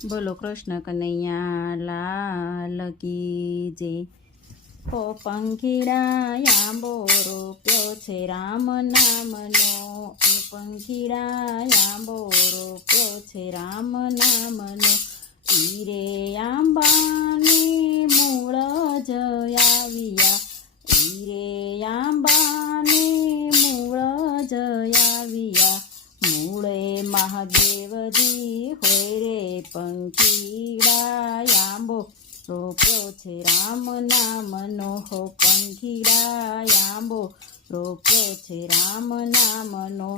બોલો કૃષ્ણ કનૈયા લાલ કી જય। ઓ પંખીડા આંબો રોપ્યો છે રામ નામનો, એ પંખીડા આંબો રોપ્યો છે રામ નામનો। ઈરે આંબાની મૂળ જ આવ્યા, ઈરે આંબાની મૂળ જ આવ્યા। મૂળે મહાદેવજી હોય રે પંખીડા આંબો રોપ્યો છે રામ નામનો, હો પંખીડા આંબો રોપ્યો છે રામ નામનો।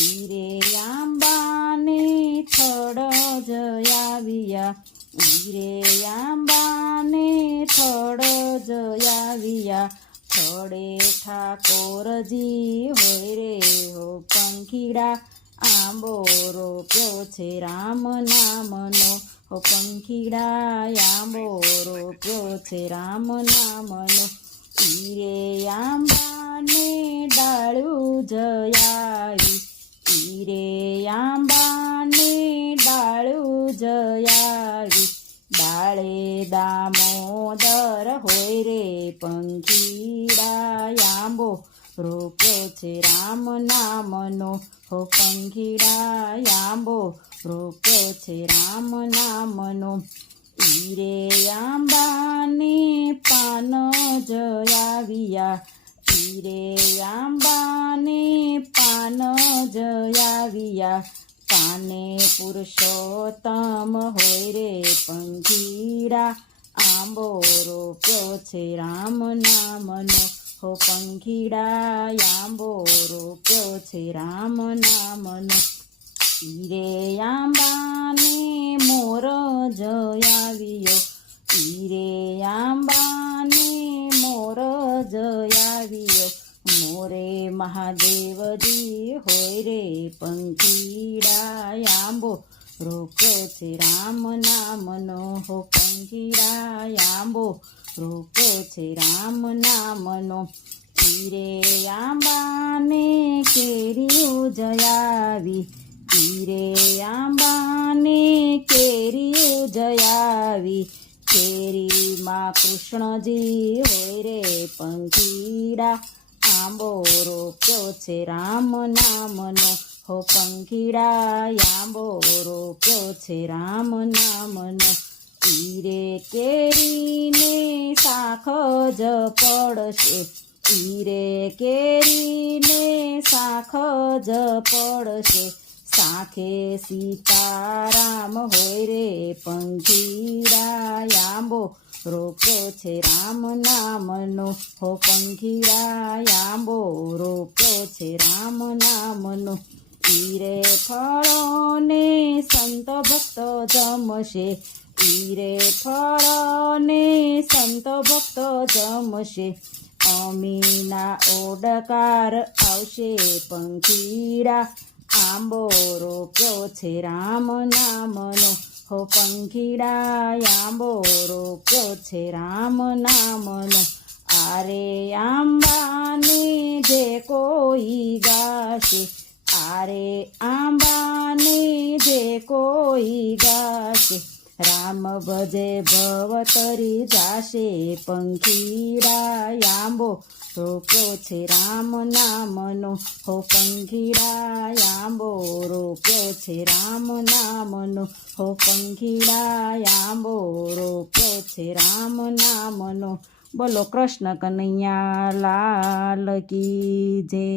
ઈરે આંબાની થડ જ આવ્યા, ઈરે આંબાની થડ જ આવ્યા। થડે ઠાકોરજી હોય રે હો પંખીડા આંબો રોપ્યો છે રામ નામનો, હો પંખીડા આંબો રોપ્યો છે રામ નામનો। ઈરે આંબાને ડાળું જ આવી, ઈરે આંબાને ડાળું જ આવી। ડાળે દામોદર હોય રે પંખીડા આંબો રોપ્યો છે રામ નામનો, હો પંખીડા આંબો રોપ્યો છે રામ નામનો। ઈરે આંબાની પાન જ આવ્યા, ઈરે આંબાની પાન જ આવ્યા। પાને પુરુષોત્તમ હોય રે પંખીડા આંબો રોપ્યો છે રામ નામનો, હો પંખીડા આંબો રોપ્યો છે રામ નામનો। ઈરે આંબાને મોર જ આવ્યો, ઈરે આંબાને મોર જ આવ્યો। મોરે મહાદેવજી હોય રે પંખીડા આંબો રોપ્યો છે રામ નામનો, હો પંખીડા આંબો રોપ્યો છે રામ નામનો। ઈરે આંબાને કેરીઓ જ આવી, ઈરે આંબાને કેરીઓ જ આવી। કેરીમાં કૃષ્ણજી હોય રે પંખીડા આંબો રોપ્યો છે રામ નામનો, હો પંખીડા આંબો રોપ્યો છે રામ નામનો। ઈરે કેરીને શાખ જ પડશે, ઈરે કેરીને શાખ જ પડશે। શાખે સીતારામ હોય રે પંખીડા આંબો રોપ્યો છે રામ નામનો, હો પંખીડા આંબો રોપ્યો છે રામ નામનો। ઈરે ફળોને સંત ભક્ત જમશે, ઈરે ફળોને સંત ભક્ત જમશે। અમીના ઓડકાર આવશે પંખીડા આંબો રોપ્યો છે રામ નામનો, હો પંખીડા આંબો રોપ્યો છે રામ નામનો। આરે આંબાને જે કોઈ ગાશે, આરે આંબાને જે કોઈ ગાશે। રામ ભજે ભવ તરી જાશે પંખીડા આંબો રોપ્યો છે રામ નામનો, હો પંખીડા આંબો રોપ્યો છે રામ નામનો, હો પંખીડા આંબો રોપ્યો છે રામ નામનો। બોલો કૃષ્ણ કનૈયા લાલ કી જય।